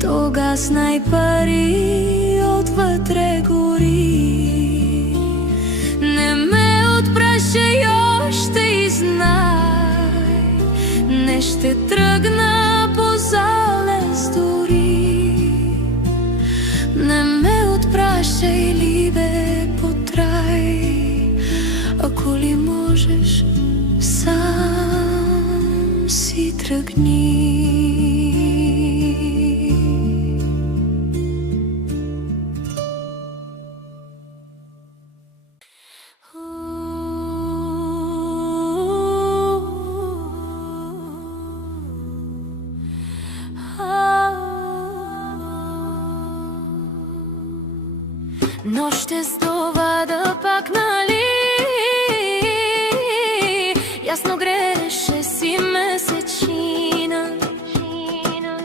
тогас најпари отватре гори. Не ме отпрашај оште и знај, не ще тргна по залез дури. Не ме отпрашај, либе, потрај, ако ли можеш, сам си тргни. Ноште здова да пак на